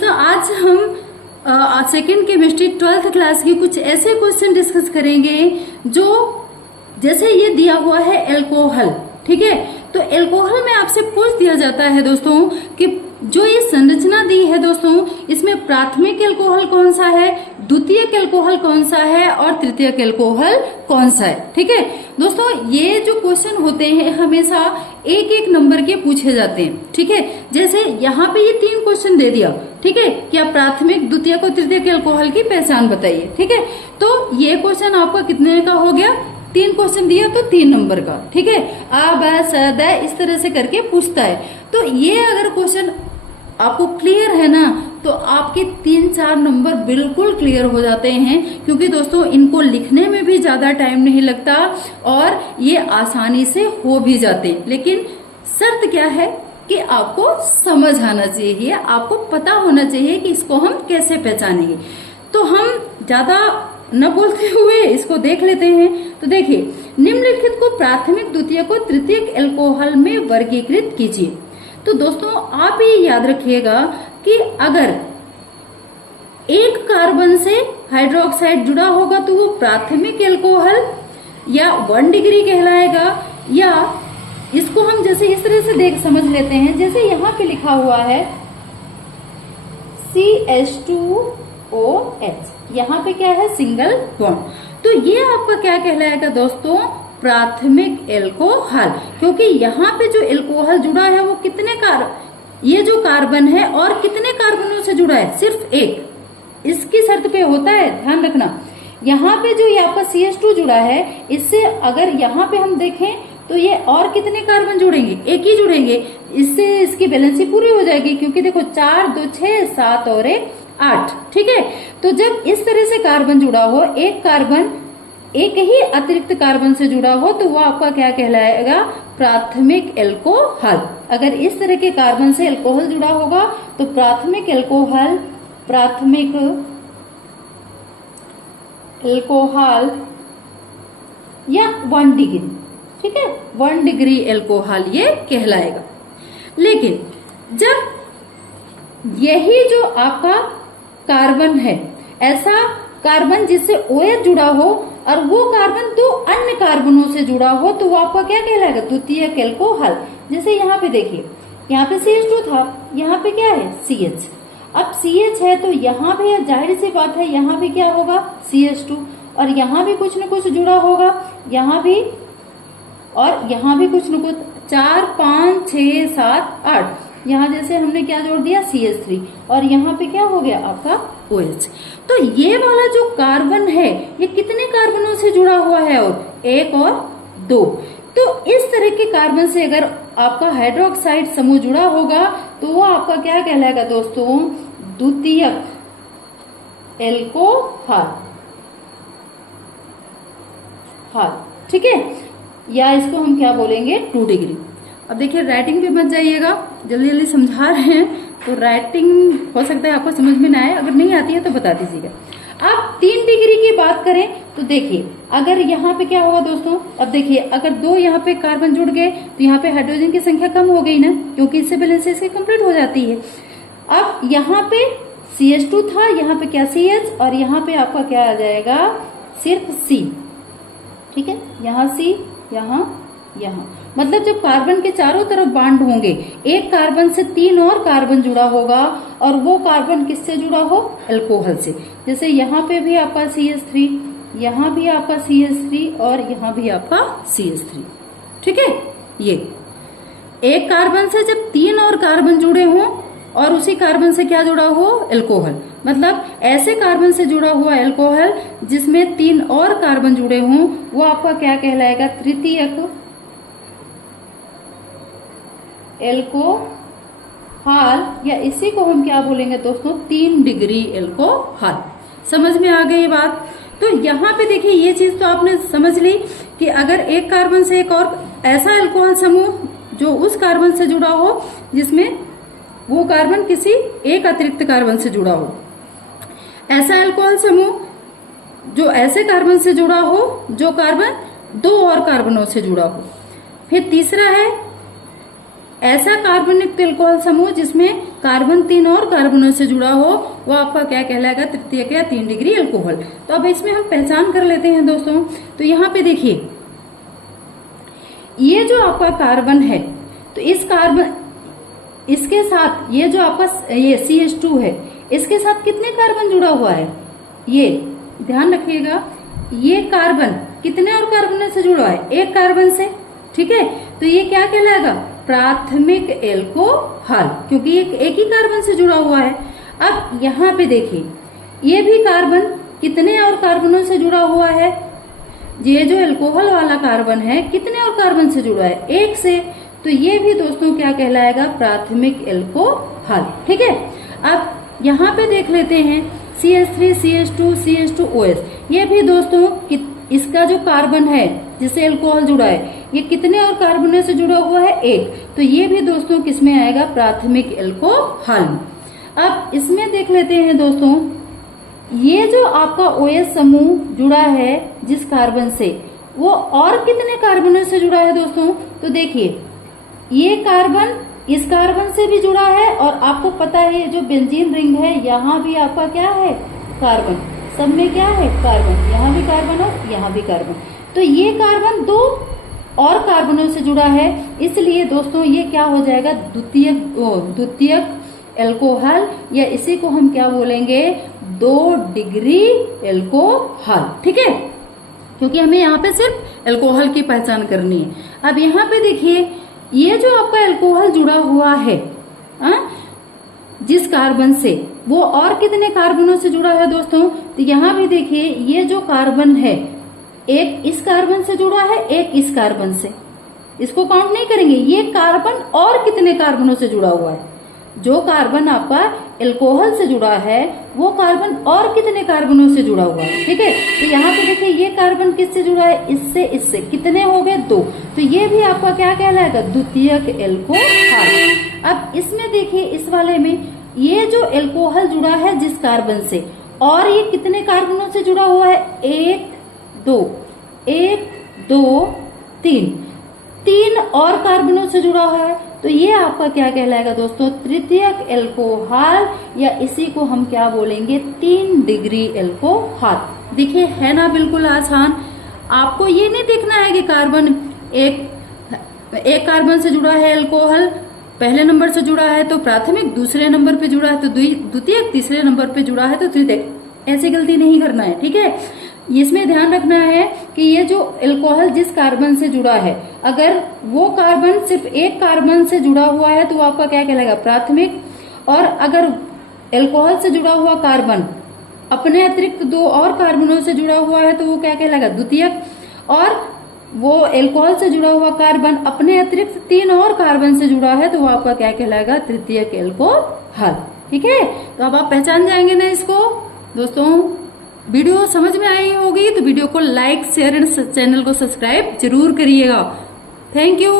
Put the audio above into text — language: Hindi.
दोस्तों आज हम सेकेंड केमिस्ट्री 12th क्लास की कुछ ऐसे क्वेश्चन डिस्कस करेंगे जो जैसे ये दिया हुआ है एल्कोहल, ठीक है। तो एल्कोहल में आपसे पूछ दिया जाता है दोस्तों कि जो ये संरचना दी है दोस्तों, इसमें प्राथमिक एल्कोहल कौन सा है, द्वितीयक एल्कोहल कौन सा है और तृतीयक एल्कोहल कौन सा है, ठीक है। दोस्तों ये जो क्वेश्चन होते हैं हमेशा एक एक नंबर के पूछे जाते हैं, ठीक है। जैसे यहाँ पे ये 3 क्वेश्चन दे दिया, ठीक है, क्या प्राथमिक द्वितीयक और तृतीयक एल्कोहल की पहचान बताइए, ठीक है। तो ये क्वेश्चन आपका कितने का हो गया, 3 क्वेश्चन दिया तो 3 नंबर का, ठीक है। आ ब स द इस तरह से करके पूछता है। तो ये अगर क्वेश्चन आपको क्लियर है ना तो आपके 3-4 नंबर बिल्कुल क्लियर हो जाते हैं, क्योंकि दोस्तों इनको लिखने में भी ज्यादा टाइम नहीं लगता और ये आसानी से हो भी जाते हैं। लेकिन शर्त क्या है कि आपको समझ आना चाहिए, आपको पता होना चाहिए कि इसको हम कैसे पहचानेंगे। तो हम ज्यादा न बोलते हुए इसको देख लेते हैं। तो देखिए, निम्नलिखित को प्राथमिक द्वितीयक और तृतीयक एल्कोहल में वर्गीकृत कीजिए। तो दोस्तों आप ये याद रखिएगा कि अगर एक कार्बन से हाइड्रोक्साइड जुड़ा होगा तो वो प्राथमिक एल्कोहल या 1 डिग्री कहलाएगा, या इसको हम जैसे इस तरह से देख समझ लेते हैं, जैसे यहाँ पे लिखा हुआ है CH2OH, यहाँ पे क्या है, सिंगल बॉन्ड। तो ये आपका क्या कहलाएगा दोस्तों, प्राथमिक एल्कोहल, क्योंकि यहाँ पे जो एल्कोहल जुड़ा है वो कितने ये जो कार्बन है और कितने कार्बनों से जुड़ा है, सिर्फ एक, इसकी शर्त पे होता है, ध्यान रखना। यहाँ पे जो ये आपका CH2 जुड़ा है, इससे अगर यहाँ पे हम देखें तो ये और कितने कार्बन जुड़ेंगे, एक ही जुड़ेंगे, इससे इसकी बैलेंसी पूरी हो जाएगी, क्योंकि देखो 4 2 6 7 और 1 8, ठीक है। तो जब इस तरह से कार्बन जुड़ा हो, एक कार्बन एक ही अतिरिक्त कार्बन से जुड़ा हो, तो वो आपका क्या कहलाएगा, प्राथमिक एल्कोहल। अगर इस तरह के कार्बन से एल्कोहल जुड़ा होगा तो प्राथमिक एल्कोहल या 1 डिग्री, ठीक है, 1 डिग्री एल्कोहल ये कहलाएगा। लेकिन जब यही जो आपका कार्बन है, ऐसा कार्बन जिससे OH जुड़ा हो और वो कार्बन 2 अन्य कार्बनों से जुड़ा हो, तो वो आपका क्या कहलाएगा, द्वितीयक एल्कोहल। जैसे यहाँ पे देखिए, यहाँ पे CH2 था, यहाँ पे क्या है, CH। अब CH है तो यहाँ भी जाहिर सी बात है, यहाँ भी क्या होगा, CH2, और यहाँ भी कुछ न कुछ जुड़ा होगा, यहाँ भी और यहाँ भी कुछ न कुछ, 4 5 6 7 8, यहाँ जैसे हमने क्या जोड़ दिया, CH3, और यहाँ पे क्या हो गया आपका OH। तो ये वाला जो कार्बन है ये कितने कार्बनों से जुड़ा हुआ है, और 1 और 2। तो इस तरह के कार्बन से अगर आपका हाइड्रोक्साइड समूह जुड़ा होगा तो वो आपका क्या कहलाएगा दोस्तों, द्वितीयक एल्कोहल, ठीक है, या इसको हम क्या बोलेंगे, 2 डिग्री। अब देखिए राइटिंग पे मत जाइएगा, जल्दी जल्दी समझा रहे हैं तो राइटिंग हो सकता है आपको समझ में ना आए, अगर नहीं आती है तो बता दीजिएगा। अब 3 डिग्री की बात करें तो देखिए, अगर यहाँ पे क्या होगा दोस्तों, अब देखिए अगर 2 यहाँ पे कार्बन जुड़ गए तो यहाँ पे हाइड्रोजन की संख्या कम हो गई ना, क्योंकि इससे बैलेंस इसकी कंप्लीट हो जाती है। अब यहाँ पे CH2 था, यहाँ पे क्या CH, और यहाँ पे आपका क्या आ जाएगा, सिर्फ C, ठीक है, यहाँ C, यहाँ, मतलब जब कार्बन के चारों तरफ बांड होंगे, एक कार्बन से 3 और कार्बन जुड़ा होगा, और वो कार्बन किससे जुड़ा हो, एल्कोहल से। जैसे यहाँ पे भी आपका CH3, यहाँ भी आपका CH3, और यहाँ भी आपका CH3, ठीक है। ये एक कार्बन से जब 3 और कार्बन जुड़े हों और उसी कार्बन से क्या जुड़ा हो, एल्कोहल, मतलब ऐसे कार्बन से जुड़ा हुआ एल्कोहल जिसमें 3 और कार्बन जुड़े हों, वो आपका क्या कहलाएगा, तृतीयक एल्कोहल, या इसी को हम क्या बोलेंगे दोस्तों, 3 डिग्री एल्कोहल। समझ में आ गई बात। तो यहाँ पे देखिए ये चीज तो आपने समझ ली कि अगर एक कार्बन से एक और ऐसा एल्कोहल समूह जो उस कार्बन से जुड़ा हो जिसमें वो कार्बन किसी एक अतिरिक्त कार्बन से जुड़ा हो, ऐसा एल्कोहल समूह जो ऐसे कार्बन से जुड़ा हो जो कार्बन 2 और कार्बनों से जुड़ा हो। फिर तीसरा है ऐसा कार्बनयुक्त एल्कोहल समूह जिसमें कार्बन 3 और कार्बनों से जुड़ा हो, वो आपका क्या कहलाएगा, तृतीयक या 3 डिग्री एल्कोहल। तो अब इसमें हम पहचान कर लेते हैं दोस्तों। तो यहाँ पे देखिए, ये जो आपका कार्बन है, तो इस कार्बन, इसके साथ ये जो आपका ये CH2 है, इसके साथ कितने कार्बन जुड़ा हुआ है, ये ध्यान रखिएगा, ये कार्बन कितने और कार्बन से जुड़ा है, एक कार्बन से, ठीक है। तो ये क्या कहलाएगा, प्राथमिक एल्कोहल, क्योंकि ये एक ही कार्बन से जुड़ा हुआ है। अब यहाँ पे देखिए, ये भी कार्बन कितने और कार्बनों से जुड़ा हुआ है, ये जो एल्कोहल वाला कार्बन है कितने और कार्बन से जुड़ा है, एक से। तो ये भी दोस्तों क्या कहलाएगा, प्राथमिक एल्कोहल, ठीक है। अब यहाँ पे देख लेते हैं CH3, CH2, CH2OH, ये भी दोस्तों इसका जो कार्बन है जिससे एल्कोहल जुड़ा है, ये कितने और कार्बनों से जुड़ा हुआ है, एक। तो ये भी दोस्तों किसमें आएगा, प्राथमिक एल्कोहल। अब इसमें देख लेते हैं दोस्तों, ये जो आपका OH समूह जुड़ा है जिस कार्बन से, वो और कितने कार्बनों से जुड़ा है दोस्तों। तो देखिए, ये कार्बन इस कार्बन से भी जुड़ा है, और आपको पता है जो बेंजीन रिंग है, यहाँ भी आपका क्या है, कार्बन, सब में क्या है, कार्बन, यहाँ भी कार्बन और यहाँ भी कार्बन। तो ये कार्बन 2 और कार्बनों से जुड़ा है, इसलिए दोस्तों ये क्या हो जाएगा, द्वितीयक एल्कोहल, या इसी को हम क्या बोलेंगे, 2 डिग्री एल्कोहल, ठीक है, क्योंकि हमें यहाँ पे सिर्फ एल्कोहल की पहचान करनी है। अब यहाँ पे देखिए, ये जो आपका एल्कोहल जुड़ा हुआ है जिस कार्बन से, वो और कितने कार्बनों से जुड़ा है दोस्तों। तो यहाँ भी देखिए, ये जो कार्बन है, एक इस कार्बन से जुड़ा है, एक इस कार्बन से, इसको काउंट नहीं करेंगे, ये कार्बन और कितने कार्बनों से जुड़ा हुआ है, जो कार्बन आपका एल्कोहल से जुड़ा है वो कार्बन और कितने कार्बनों से जुड़ा हुआ है, ठीक है। तो यहाँ पे देखिए, ये कार्बन किससे जुड़ा है, इससे, इससे, कितने हो गए, 2। तो ये भी आपका क्या कहलाएगा, द्वितीयक एल्कोहल। अब इसमें देखिए, इस वाले में ये जो एल्कोहल जुड़ा है जिस कार्बन से, और ये कितने कार्बनों से जुड़ा हुआ है, 1 2 1 2 3 और कार्बनों से जुड़ा हुआ है। तो ये आपका क्या कहलाएगा दोस्तों, तृतीयक एल्कोहल, या इसी को हम क्या बोलेंगे, 3 डिग्री एल्कोहल। देखिए, है ना बिल्कुल आसान। आपको ये नहीं देखना है कि कार्बन एक कार्बन से जुड़ा है एल्कोहल, पहले नंबर से जुड़ा है तो प्राथमिक, दूसरे नंबर पे जुड़ा है तो द्वितीयक, तीसरे नंबर पे जुड़ा है तो तृतीयक, ऐसे गलती नहीं करना है, ठीक है। इसमें ध्यान रखना है कि ये जो एल्कोहल जिस कार्बन से जुड़ा है, अगर वो कार्बन सिर्फ एक कार्बन से जुड़ा हुआ है तो वो आपका क्या कहलाएगा, प्राथमिक। और अगर एल्कोहल से जुड़ा हुआ कार्बन अपने अतिरिक्त 2 और कार्बनों से जुड़ा हुआ है तो वो क्या कहलाएगा, द्वितीयक। और वो एल्कोहल से जुड़ा हुआ कार्बन अपने अतिरिक्त 3 और कार्बन से जुड़ा है तो वो आपका क्या कहलाएगा, तृतीयक एल्कोहल, ठीक है। तो अब आप पहचान जाएंगे ना इसको दोस्तों। वीडियो समझ में आई होगी तो वीडियो को लाइक, शेयर एंड चैनल को सब्सक्राइब जरूर करिएगा। Thank you.